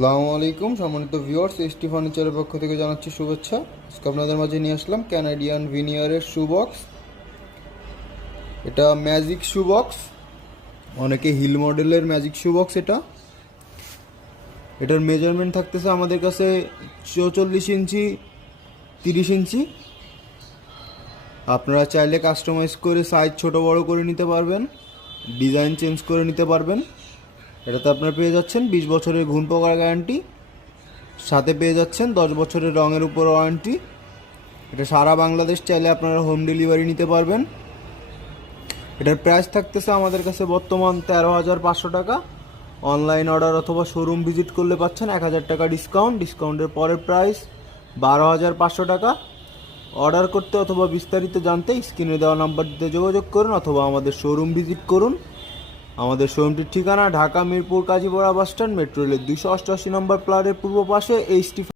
আসসালামু আলাইকুম সম্মানিত ভিউয়ার্স, এসটি ফার্নিচারের পক্ষ থেকে জানাচ্ছি শুভেচ্ছা। আজকে আপনাদের মাঝে নিয়ে আসলাম ক্যানাডিয়ান ভিনিয়ারের শু বক্স এটা ম্যাজিক শু বক্স অনেকে হিল মডেলের ম্যাজিক শু বক্স এটা। এটার মেজারমেন্ট থাকতেছে আমাদের কাছে চৌচল্লিশ ইঞ্চি, তিরিশ ইঞ্চি। আপনারা চাইলে কাস্টমাইজ করে সাইজ ছোট বড় করে নিতে পারবেন ডিজাইন চেঞ্জ করে নিতে পারবেন। এটাতে আপনারা পেয়ে যাচ্ছেন বিশ বছরের ঘুণ পোকার গ্যারান্টি সাথে পেয়ে যাচ্ছেন দশ বছরের রঙের উপর ওয়ারেন্টি এটা সারা বাংলাদেশ চাইলে আপনারা হোম ডেলিভারি নিতে পারবেন। এটার প্রাইস থাকতেছে আমাদের কাছে বর্তমান তেরো হাজার পাঁচশো টাকা। অনলাইন অর্ডার অথবা শোরুম ভিজিট করলে পাচ্ছেন এক হাজার টাকা ডিসকাউন্ট ডিসকাউন্টের পরের প্রাইস বারো হাজার পাঁচশো টাকা। অর্ডার করতে অথবা বিস্তারিত জানতে স্ক্রিনে দেওয়া নাম্বারটিতে যোগাযোগ করুন অথবা আমাদের শোরুম ভিজিট করুন। আমাদের শোরুমটির ঠিকানা Dhaka Mirpur Kazipara bus stand metro রেলের দুশো অষ্টআশি নম্বর প্লারের পূর্ব পাশে এইচটি